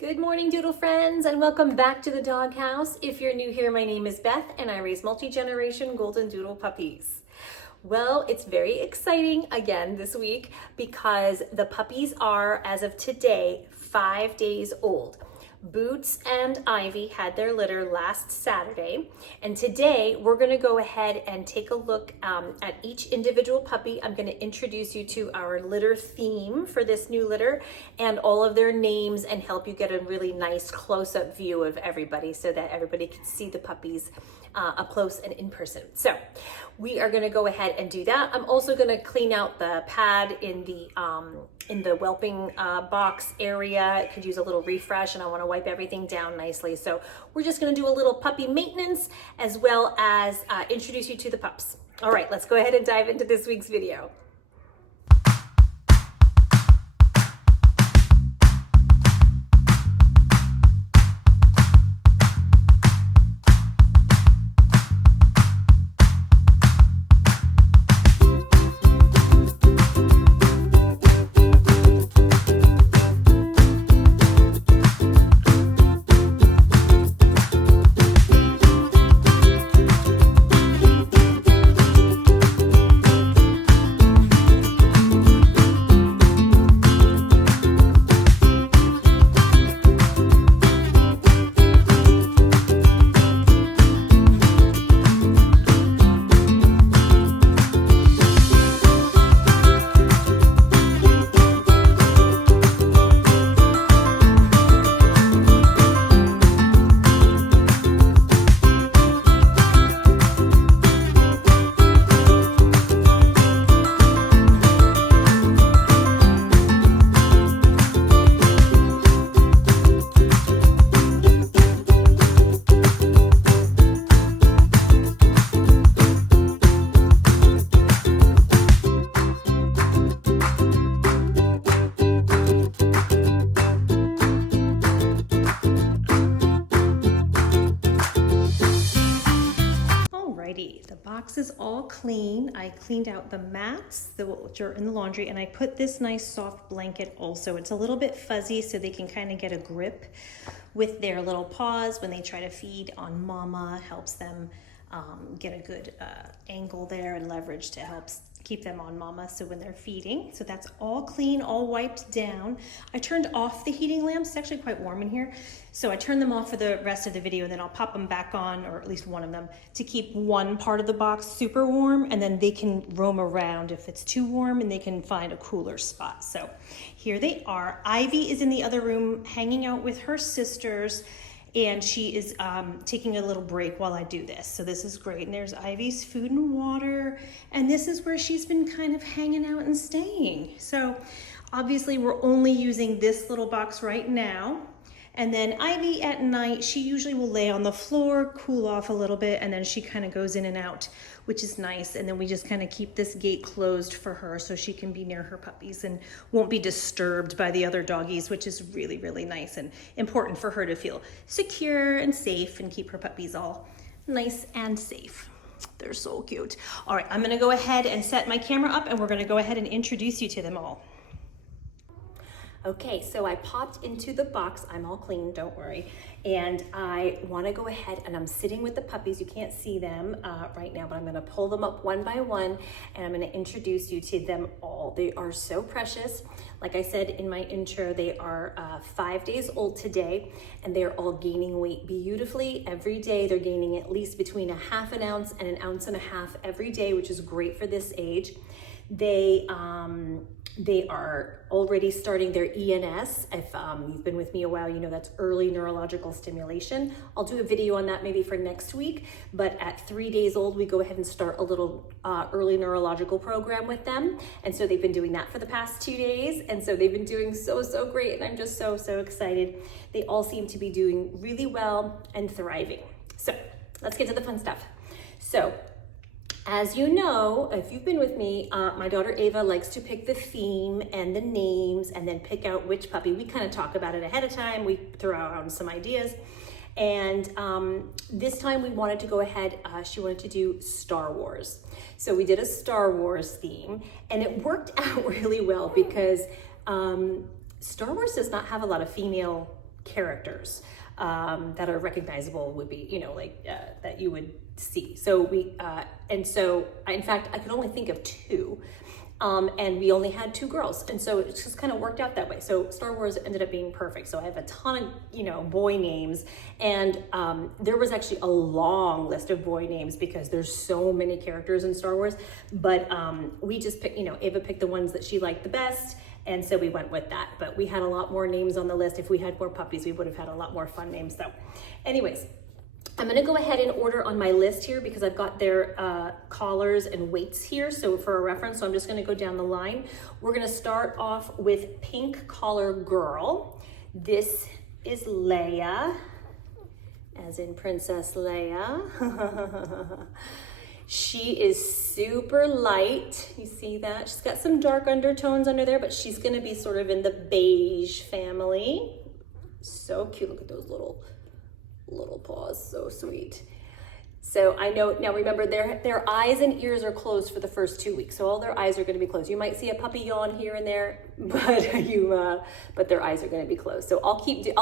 Good morning, doodle friends, and welcome back to the doghouse. If you're new here, my name is Beth, and I raise multi-generation golden doodle puppies. Well, it's very exciting again this week because the puppies are, as of today, 5 days old. Boots and Ivy had their litter last Saturday, and today we're going to go ahead and take a look at each individual puppy. I'm going to introduce you to our litter theme for this new litter and all of their names and help you get a really nice close-up view of everybody so that everybody can see the puppies up close and in person. So we are going to go ahead and do that. I'm also going to clean out the pad in the whelping box area. It could use a little refresh, and I want to wipe everything down nicely. So we're just going to do a little puppy maintenance as well as introduce you to the pups. All right, let's go ahead and dive into this week's video. The box is all clean. I cleaned out the mats, which are in the laundry, and I put this nice soft blanket also. It's a little bit fuzzy so they can kind of get a grip with their little paws when they try to feed on mama. Helps them get a good angle there and leverage to help keep them on mama so when they're feeding. So that's all clean, all wiped down. I turned off the heating lamps. It's actually quite warm in here. So I turned them off for the rest of the video, and then I'll pop them back on, or at least one of them, to keep one part of the box super warm, and then they can roam around if it's too warm and they can find a cooler spot. So here they are. Ivy is in the other room hanging out with her sisters, and she is taking a little break while I do this. So this is great. And there's Ivy's food and water. And this is where she's been kind of hanging out and staying. So obviously we're only using this little box right now. And then Ivy at night, she usually will lay on the floor, cool off a little bit, and then she kind of goes in and out, which is nice. And then we just kind of keep this gate closed for her so she can be near her puppies and won't be disturbed by the other doggies, which is really, really nice and important for her to feel secure and safe and keep her puppies all nice and safe. They're so cute. All right, I'm gonna go ahead and set my camera up, and we're gonna go ahead and introduce you to them all. Okay, so I popped into the box. I'm all clean, don't worry. And I wanna go ahead, and I'm sitting with the puppies. You can't see them right now, but I'm gonna pull them up one by one, and I'm gonna introduce you to them all. They are so precious. Like I said in my intro, they are 5 days old today, and they're all gaining weight beautifully every day. They're gaining at least between 1/2 ounce and 1.5 ounces every day, which is great for this age. They are already starting their ENS. If you've been with me a while, you know that's early neurological stimulation. I'll do a video on that maybe for next week, but at 3 days old, we go ahead and start a little early neurological program with them. And so they've been doing that for the past 2 days. And so they've been doing so great. And I'm just so excited. They all seem to be doing really well and thriving. So let's get to the fun stuff. So as you know, if you've been with me, my daughter Ava likes to pick the theme and the names and then pick out which puppy. We kind of talk about it ahead of time. We throw around some ideas. And this time we wanted to go ahead, she wanted to do Star Wars. So we did a Star Wars theme, and it worked out really well because Star Wars does not have a lot of female characters that are recognizable would be, you know, like that you would see. So we, and so in fact, I could only think of two. And we only had two girls. And so it just kind of worked out that way. So Star Wars ended up being perfect. So I have a ton of, you know, boy names. And there was actually a long list of boy names because there's so many characters in Star Wars. But we just picked, you know, Ava picked the ones that she liked the best. And so we went with that. But we had a lot more names on the list. If we had more puppies, we would have had a lot more fun names. So anyways, I'm gonna go ahead and order on my list here because I've got their collars and weights here. So for a reference, so I'm just gonna go down the line. We're gonna start off with Pink Collar Girl. This is Leia, as in Princess Leia. She is super light. You see that? She's got some dark undertones under there, but she's gonna be sort of in the beige family. So cute, look at those little paws, so sweet. So I know, now remember their eyes and ears are closed for the first 2 weeks. So all their eyes are gonna be closed. You might see a puppy yawn here and there, but their eyes are gonna be closed. So I'll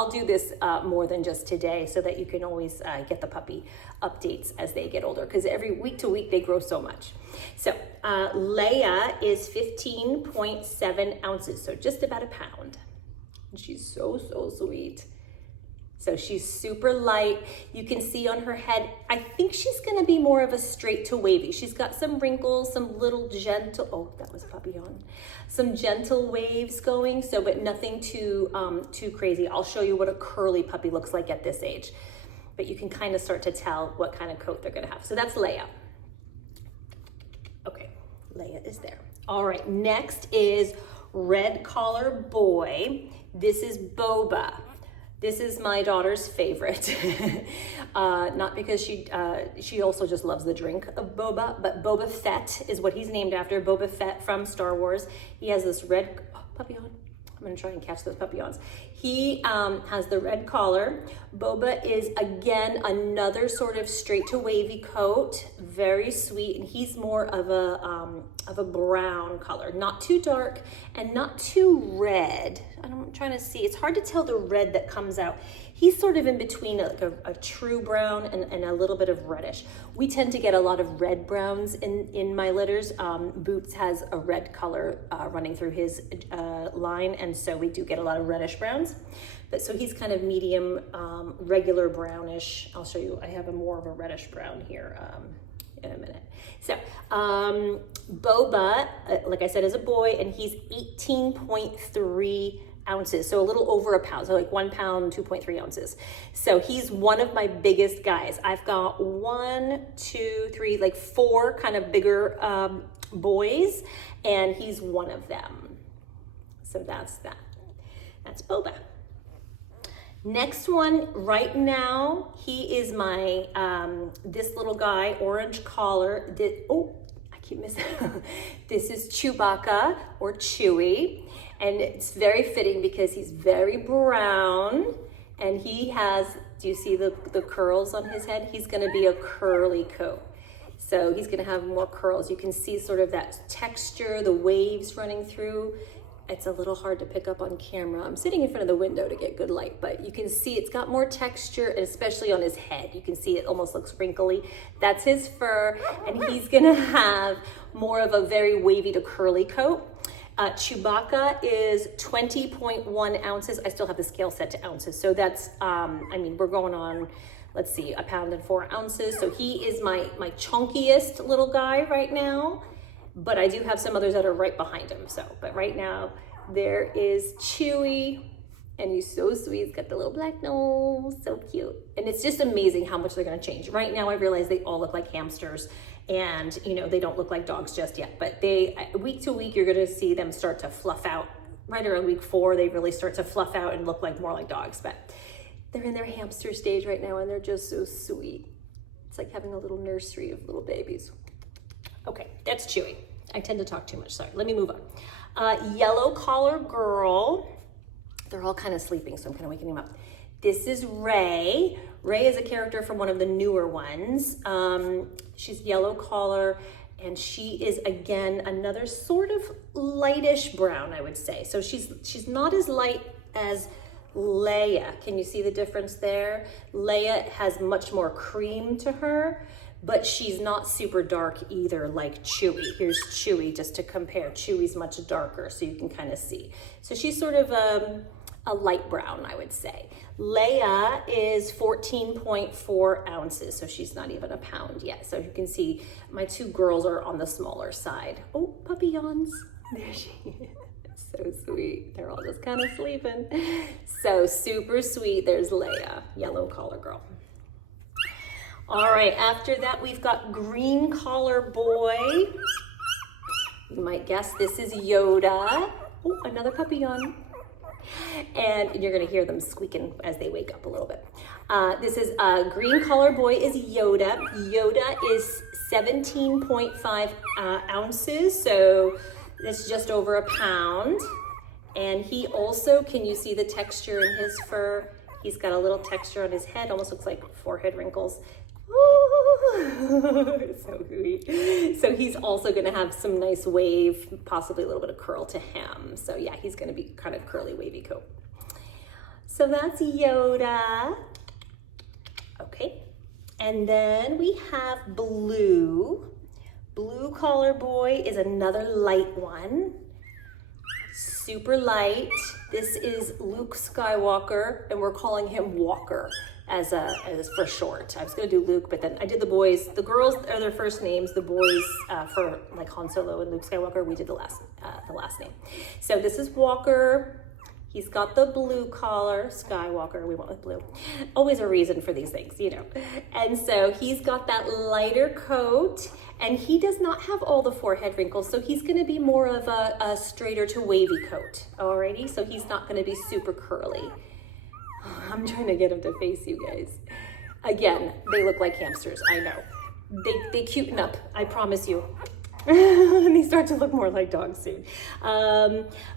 do this more than just today so that you can always get the puppy updates as they get older, because every week to week they grow so much. So Leia is 15.7 ounces, so just about a pound. And she's so sweet. So she's super light. You can see on her head, I think she's gonna be more of a straight to wavy. She's got some wrinkles, some little gentle, oh, that was Papillon. Some gentle waves going, so, but nothing too crazy. I'll show you what a curly puppy looks like at this age. But you can kind of start to tell what kind of coat they're gonna have. So that's Leia. Okay, Leia is there. All right, next is Red Collar Boy. This is Boba. This is my daughter's favorite, not because she also just loves the drink of boba, but Boba Fett is what he's named after, Boba Fett from Star Wars. He has this red, Papillon, I'm gonna try and catch those Papillons. He has the red collar. Boba is, again, another sort of straight to wavy coat, very sweet, and he's more of a brown color, not too dark and not too red. I'm trying to see, it's hard to tell the red that comes out. He's sort of in between a true brown and a little bit of reddish. We tend to get a lot of red browns in my litters. Boots has a red color running through his line, and so we do get a lot of reddish browns. But so he's kind of medium, regular brownish. I'll show you, I have more of a reddish brown here in a minute. So Boba, like I said, is a boy, and he's 18.3 ounces, so a little over a pound, so like 1 pound, 2.3 ounces. So he's one of my biggest guys. I've got 1, 2, 3, like 4 kind of bigger boys, and he's one of them. So that's that. That's Boba. Next one, right now, he is my, this little guy, orange collar. Oh, I keep missing. This is Chewbacca, or Chewie. And it's very fitting because he's very brown, and he has, do you see the curls on his head? He's gonna be a curly coat. So he's gonna have more curls. You can see sort of that texture, the waves running through. It's a little hard to pick up on camera. I'm sitting in front of the window to get good light, but you can see it's got more texture, and especially on his head. You can see it almost looks wrinkly. That's his fur, and he's gonna have more of a very wavy to curly coat. Chewbacca is 20.1 ounces. I still have the scale set to ounces. So that's, I mean, we're going on, let's see, 1 pound and 4 ounces. So he is my chunkiest little guy right now, but I do have some others that are right behind him. So, but right now there is Chewie, and he's so sweet. He's got the little black nose, so cute. And it's just amazing how much they're gonna change. Right now I realize they all look like hamsters, and you know, they don't look like dogs just yet, but they, week to week, you're gonna see them start to fluff out. Right around week 4, they really start to fluff out and look like more like dogs, but they're in their hamster stage right now, and they're just so sweet. It's like having a little nursery of little babies. Okay, that's Chewie. I tend to talk too much, sorry. Let me move on. Yellow Collar Girl. They're all kind of sleeping, so I'm kind of waking them up. This is Ray. Ray is a character from one of the newer ones. She's yellow collar, and she is, again, another sort of lightish brown, I would say. So she's not as light as Leia, can you see the difference there? Leia has much more cream to her, but she's not super dark either like Chewy. Here's Chewy just to compare. Chewy's much darker, so you can kind of see. So she's sort of a light brown, I would say. Leia is 14.4 ounces, so she's not even a pound yet. So you can see my two girls are on the smaller side. Oh, puppy yawns. There she is. So sweet. They're all just kind of sleeping. So super sweet. There's Leia, yellow collar girl. All right, after that, we've got green collar boy. You might guess this is Yoda. Oh, another puppy yawn. And you're gonna hear them squeaking as they wake up a little bit. This is green collar boy is Yoda. Yoda is 17.5 ounces, so that's just over a pound. And he also, can you see the texture in his fur? He's got a little texture on his head, almost looks like forehead wrinkles. So gooey. So he's also gonna have some nice wave, possibly a little bit of curl to him. So yeah, he's gonna be kind of curly, wavy coat. So that's Yoda. Okay, and then we have Blue. Blue collar boy is another light one. Super light. This is Luke Skywalker, and we're calling him Walker as for short. I was gonna do Luke, but then I did the boys. The girls are their first names. The boys for like Han Solo and Luke Skywalker, we did the last name. So this is Walker. He's got the blue collar, Skywalker, we went with blue. Always a reason for these things, you know. And so he's got that lighter coat, and he does not have all the forehead wrinkles, so he's gonna be more of a straighter to wavy coat, alrighty? So he's not gonna be super curly. I'm trying to get him to face you guys. Again, they look like hamsters, I know. They cuten up, I promise you. And they start to look more like dogs soon.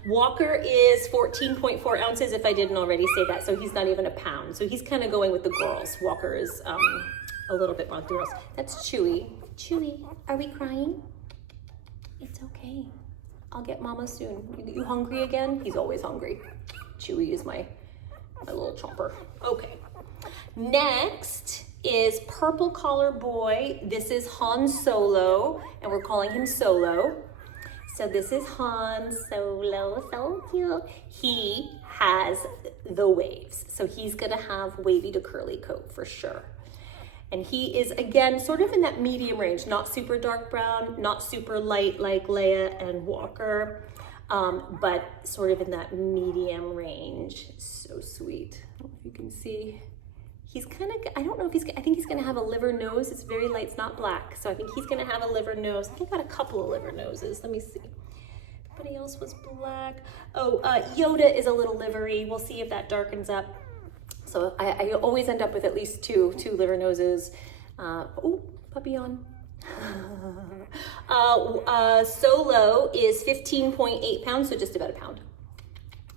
Walker is 14.4 ounces, if I didn't already say that, so he's not even a pound. So he's kind of going with the girls. Walker is a little bit more like the girls. That's Chewy. Chewy, are we crying? It's okay. I'll get mama soon. You hungry again? He's always hungry. Chewy is my little chomper. Okay. Next is purple collar boy. This is Han Solo, and we're calling him Solo. So this is Han Solo, so cute. He has the waves, so he's gonna have wavy to curly coat for sure. And he is, again, sort of in that medium range, not super dark brown, not super light like Leia and Walker, but sort of in that medium range. So sweet. I don't know if you can see. He's kind of, I don't know if I think he's gonna have a liver nose. It's very light, it's not black. So I think he's gonna have a liver nose. I think I got a couple of liver noses. Let me see. Everybody else was black. Oh, Yoda is a little livery. We'll see if that darkens up. So I always end up with at least two liver noses. Oh, puppy on. Solo is 15.8 pounds, so just about a pound.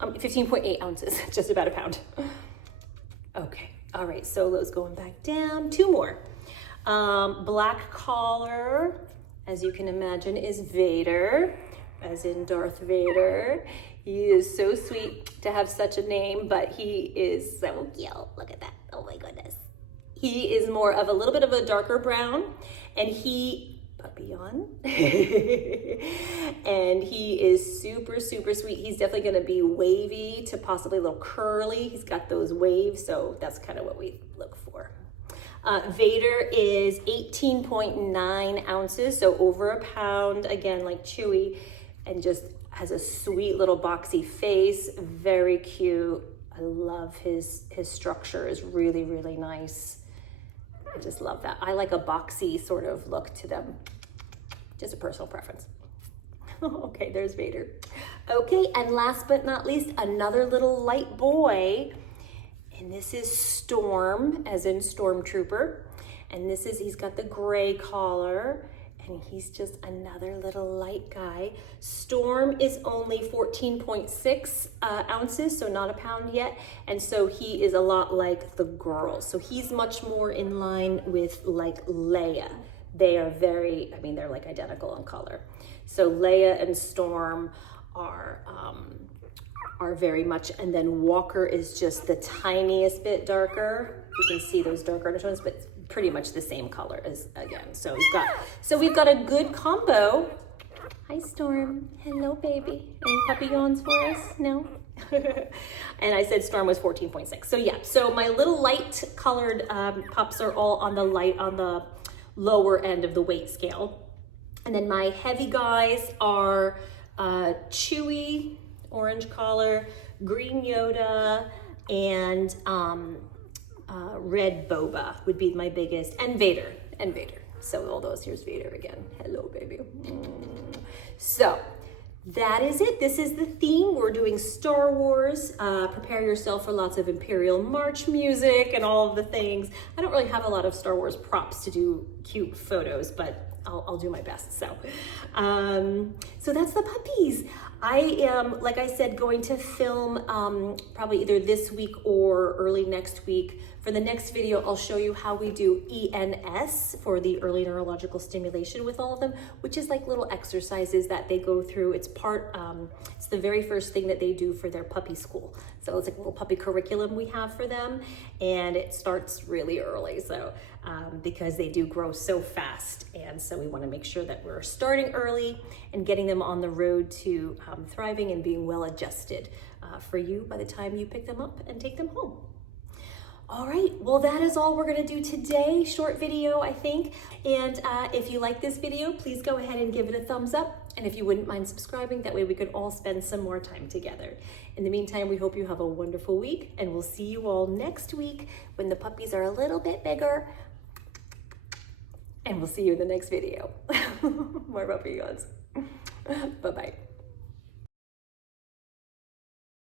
15.8 ounces, just about a pound. Okay. All right, Solo's going back down. Two more. Black collar, as you can imagine, is Vader, as in Darth Vader. He is so sweet to have such a name, but he is so cute. Look at that. Oh my goodness. He is more of a little bit of a darker brown, and puppy on. And he is super, super sweet. He's definitely gonna be wavy to possibly a little curly. He's got those waves, so that's kind of what we look for. Vader is 18.9 ounces, so over a pound, again, like Chewy, and just has a sweet little boxy face, very cute. I love his structure is really, really nice. I just love that. I like a boxy sort of look to them. Just a personal preference. Okay, there's Vader. Okay, and last but not least, another little light boy. And this is Storm, as in Stormtrooper. And he's got the gray collar, and he's just another little light guy. Storm is only 14.6 ounces, so not a pound yet. And so he is a lot like the girls. So he's much more in line with like Leia. They are very, they're like identical in color. So Leia and Storm are are very much, and then Walker is just the tiniest bit darker. You can see those darker undertones, but it's pretty much the same color as again. So we've got a good combo. Hi Storm, hello baby. Any puppy yawns for us? No? And I said Storm was 14.6. So yeah, so my little light colored pups are all on the lower end of the weight scale. And then my heavy guys are Chewy, orange collar, green Yoda, and red Boba would be my biggest, and Vader. So all those, here's Vader again. Hello, baby. So that is it. This is the theme. We're doing Star Wars. Prepare yourself for lots of Imperial March music and all of the things. I don't really have a lot of Star Wars props to do cute photos, but I'll do my best. So that's the puppies. I am, like I said, going to film probably either this week or early next week. For the next video, I'll show you how we do ENS for the early neurological stimulation with all of them, which is like little exercises that they go through. It's it's the very first thing that they do for their puppy school. So it's like a little puppy curriculum we have for them, and it starts really early. So because they do grow so fast, and so we want to make sure that we're starting early and getting them on the road to thriving and being well adjusted for you by the time you pick them up and take them home. All right, well, that is all we're gonna do today. Short video, I think. And if you like this video, please go ahead and give it a thumbs up. And if you wouldn't mind subscribing, that way we could all spend some more time together. In the meantime, we hope you have a wonderful week, and we'll see you all next week when the puppies are a little bit bigger. And we'll see you in the next video. More puppy yawns. Bye-bye.